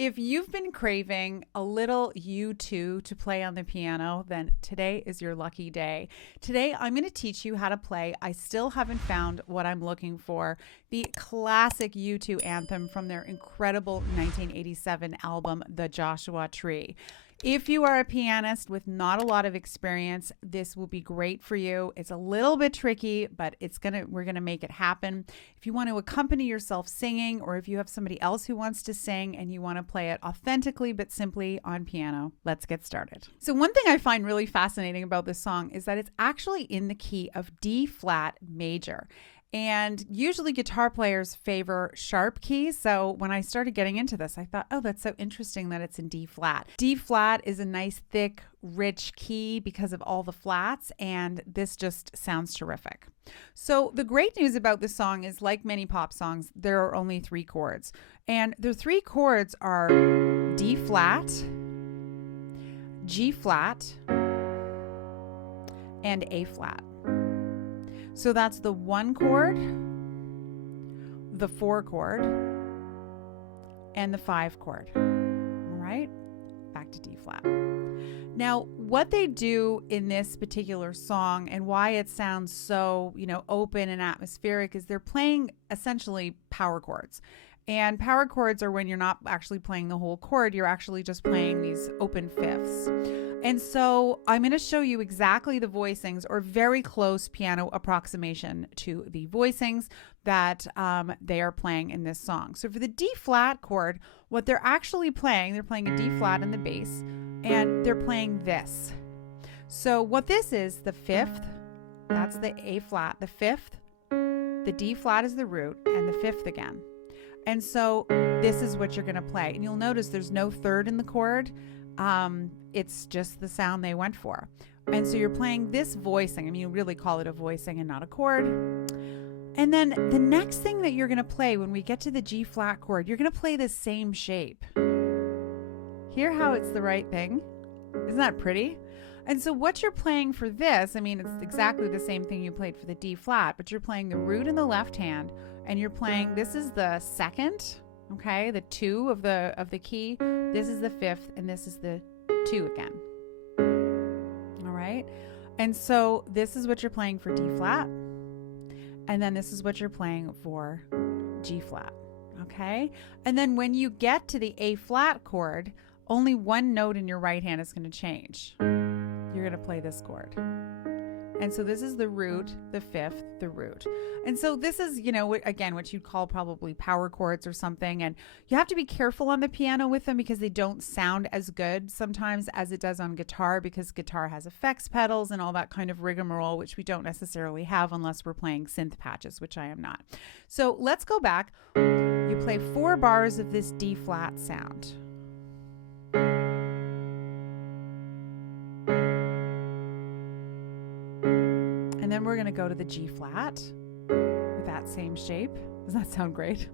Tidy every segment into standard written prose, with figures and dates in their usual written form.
If you've been craving a little U2 to play on the piano, then today is your lucky day. Today, I'm going to teach you how to play I Still Haven't Found What I'm Looking For, the classic U2 anthem from their incredible 1987 album, The Joshua Tree. If you are a pianist with not a lot of experience, this will be great for you. It's a little bit tricky, but we're gonna make it happen. If you want to accompany yourself singing, or if you have somebody else who wants to sing and you want to play it authentically but simply on piano, let's get started. So one thing I find really fascinating about this song is that it's actually in the key of D flat major. And usually guitar players favor sharp keys. So when I started getting into this, I thought, oh, that's so interesting that it's in D flat. D flat is a nice, thick, rich key because of all the flats, and this just sounds terrific. So the great news about this song is, like many pop songs, there are only 3 chords. And the 3 chords are D flat, G flat, and A flat. So that's the 1 chord, the 4 chord, and the 5 chord. All right, back to D flat. Now, what they do in this particular song and why it sounds so, open and atmospheric is they're playing essentially power chords. And power chords are when you're not actually playing the whole chord, you're actually just playing these open fifths. And so I'm going to show you exactly the voicings, or very close piano approximation to the voicings that they are playing in this song. So for the D flat chord, what they're actually playing, they're playing a D flat in the bass, and they're playing this. So what this is, the 5th, that's the A flat, the 5th, the D flat is the root, and the 5th again. And so this is what you're going to play. And you'll notice there's no third in the chord. It's just the sound they went for. And so you're playing this voicing. I mean, you really call it a voicing and not a chord. And then the next thing that you're going to play when we get to the G flat chord, you're going to play the same shape. Hear how it's the right thing? Isn't that pretty? And so what you're playing for this, I mean, it's exactly the same thing you played for the D flat, but you're playing the root in the left hand, and you're playing, this is the 2nd, okay, the 2 of the key, this is the 5th, and this is the 2 again. All right. And so this is what you're playing for D flat, and then this is what you're playing for G flat. Okay. And then when you get to the A flat chord, only one note in your right hand is going to change. You're going to play this chord. And so this is the root, the 5th, the root. And so this is, again, what you'd call probably power chords or something. And you have to be careful on the piano with them because they don't sound as good sometimes as it does on guitar, because guitar has effects pedals and all that kind of rigmarole, which we don't necessarily have unless we're playing synth patches, which I am not. So let's go back. You play 4 bars of this D flat sound. And then we're going to go to the G flat with that same shape. Does that sound great?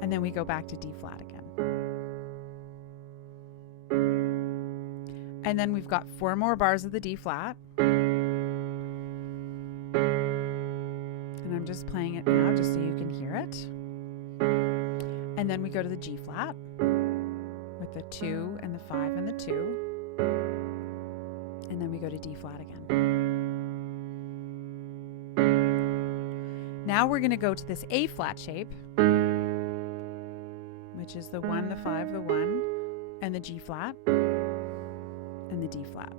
And then we go back to D flat again. And then we've got 4 more bars of the D flat. And I'm just playing it now just so you can hear it. And then we go to the G flat with the 2 and the 5 and the 2. And then we go to D flat again. Now we're going to go to this A flat shape, which is the 1, the 5, the 1, and the G flat, and the D flat.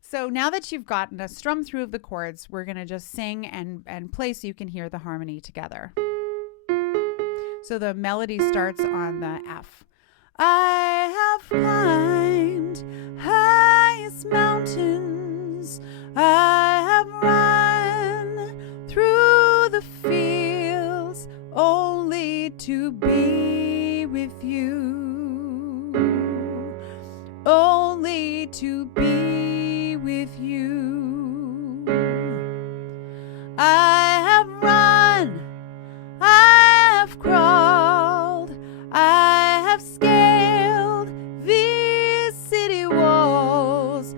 So now that you've gotten a strum through of the chords, we're going to just sing and play so you can hear the harmony together. So the melody starts on the F. I have climbed highest mountains, I have run through the fields only to be with you, only to be with you. I have run, I have crawled, I have scaled these city walls,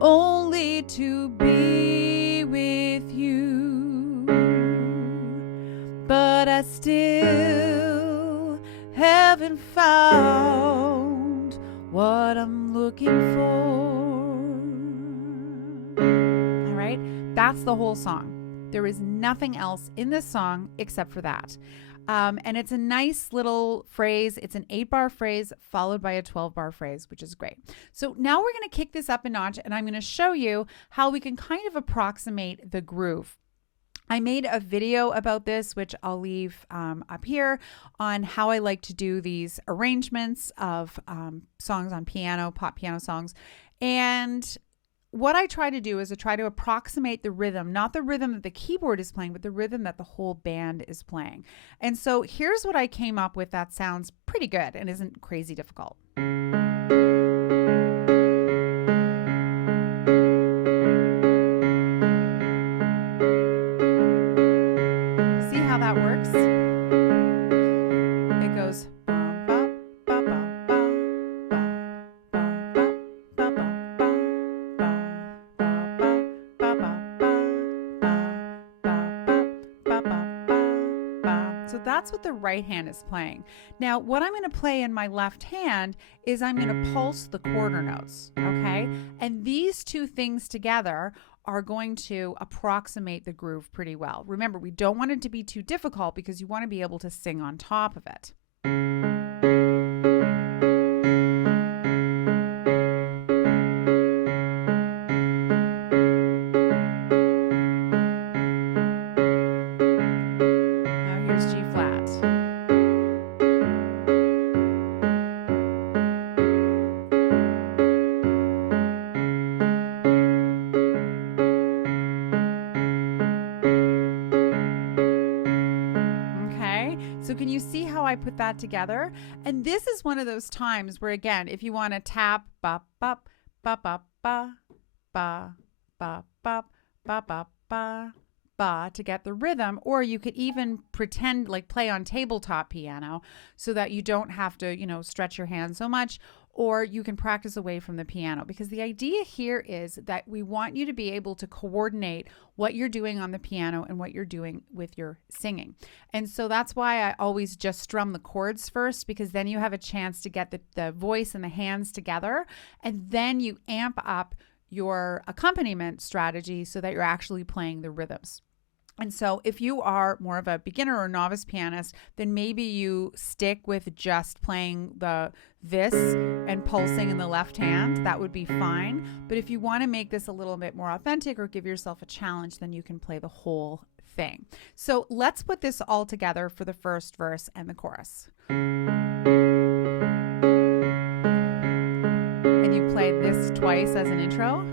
only only to be with you. But I still haven't found what I'm looking for. All right, that's the whole song. There is nothing else in this song except for that. And it's a nice little phrase. It's an 8-bar phrase followed by a 12-bar phrase, which is great. So now we're going to kick this up a notch, and I'm going to show you how we can kind of approximate the groove. I made a video about this, which I'll leave up here, on how I like to do these arrangements of songs on piano, pop piano songs. And what I try to do is I try to approximate the rhythm, not the rhythm that the keyboard is playing, but the rhythm that the whole band is playing. And so here's what I came up with that sounds pretty good and isn't crazy difficult. See how that works? It goes bum, bum, bum, bum, bum, bum, bum. So that's what the right hand is playing. Now, what I'm going to play in my left hand is I'm going to pulse the quarter notes, okay? And these two things together are going to approximate the groove pretty well. Remember, we don't want it to be too difficult because you want to be able to sing on top of it. Now here's G flat. So can you see how I put that together? And this is one of those times where, again, if you want to tap ba ba ba ba ba ba ba ba ba ba ba ba to get the rhythm, or you could even pretend like play on tabletop piano so that you don't have to, you know, stretch your hands so much, or you can practice away from the piano, because the idea here is that we want you to be able to coordinate what you're doing on the piano and what you're doing with your singing. And so that's why I always just strum the chords first, because then you have a chance to get the voice and the hands together, and then you amp up your accompaniment strategy so that you're actually playing the rhythms. And so if you are more of a beginner or novice pianist, then maybe you stick with just playing this and pulsing in the left hand. That would be fine. But if you want to make this a little bit more authentic or give yourself a challenge, then you can play the whole thing. So let's put this all together for the first verse and the chorus. And you play this twice as an intro.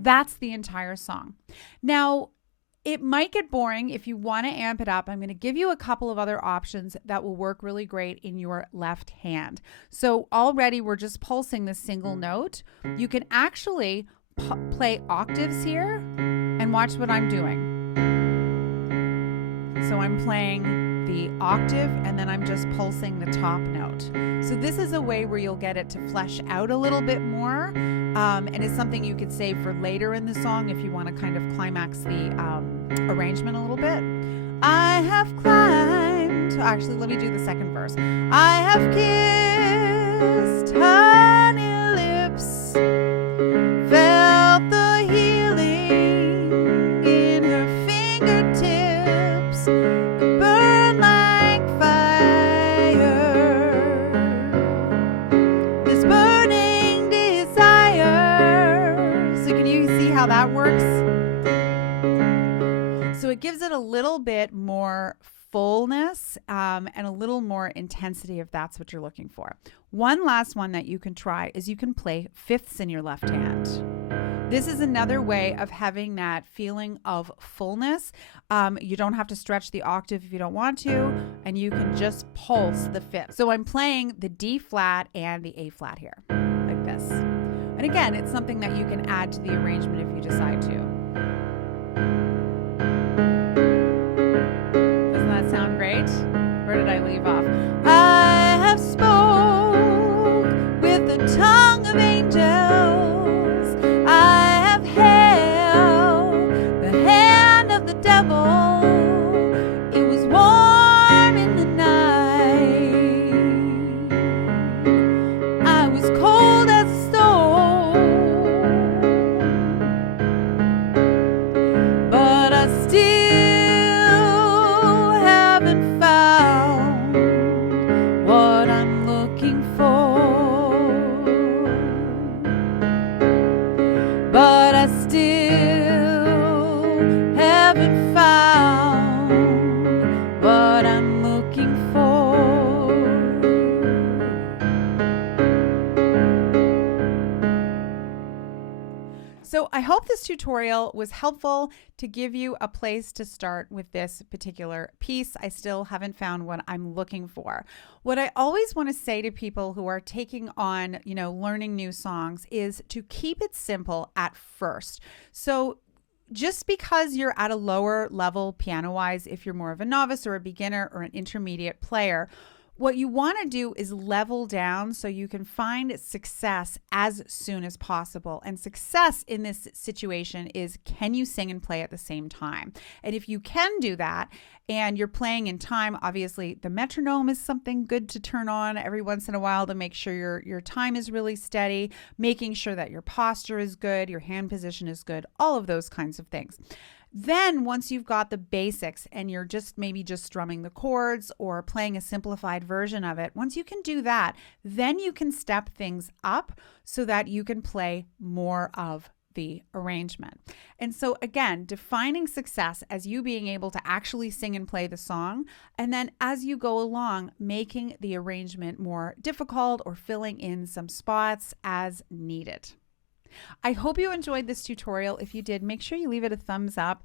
That's the entire song. Now, it might get boring. If you want to amp it up, I'm going to give you a couple of other options that will work really great in your left hand. So already we're just pulsing this single note. You can actually play octaves here and watch what I'm doing. So I'm playing the octave, and then I'm just pulsing the top note. So this is a way where you'll get it to flesh out a little bit more, and it's something you could save for later in the song if you want to kind of climax the arrangement a little bit. I have climbed. Actually, let me do the second verse. I have kissed honey lips, felt the healing in her fingertips, burn like fire, this burning desire. So can you see how that works? So it gives it a little bit more fullness and a little more intensity if that's what you're looking for. One last one that you can try is you can play fifths in your left hand. This is another way of having that feeling of fullness. You don't have to stretch the octave if you don't want to, and you can just pulse the fifth. So I'm playing the D flat and the A flat here, like this. And again, it's something that you can add to the arrangement if you decide to. Sound great? Where did I leave off? I have spoke with the tongue of angels. I have held the hand of the devil. It was warm in the night. I was cold as a stone, but I still So I hope this tutorial was helpful to give you a place to start with this particular piece. I still haven't found what I'm looking for. What I always want to say to people who are taking on, learning new songs is to keep it simple at first. So just because you're at a lower level piano-wise, if you're more of a novice or a beginner or an intermediate player, what you want to do is level down so you can find success as soon as possible. And success in this situation is, can you sing and play at the same time? And if you can do that and you're playing in time, obviously the metronome is something good to turn on every once in a while to make sure your time is really steady, making sure that your posture is good, your hand position is good, all of those kinds of things. Then once you've got the basics and you're maybe just strumming the chords or playing a simplified version of it, once you can do that, then you can step things up so that you can play more of the arrangement. And so again, defining success as you being able to actually sing and play the song, and then as you go along, making the arrangement more difficult or filling in some spots as needed. I hope you enjoyed this tutorial. If you did, make sure you leave it a thumbs up.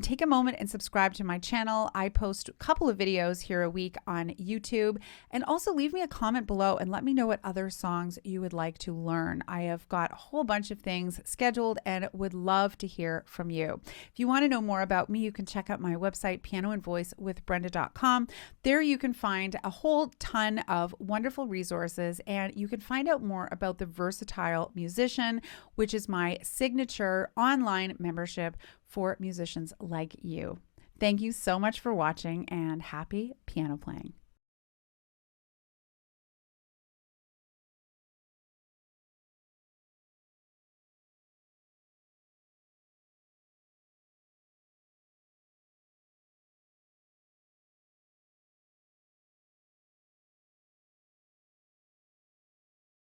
Take a moment and subscribe to my channel. I post a couple of videos here a week on YouTube, and also leave me a comment below and let me know what other songs you would like to learn. I have got a whole bunch of things scheduled and would love to hear from you. If you want to know more about me, you can check out my website, pianoandvoicewithbrenda.com. There you can find a whole ton of wonderful resources, and you can find out more about the Versatile Musician, which is my signature online membership for musicians like you. Thank you so much for watching, and happy piano playing.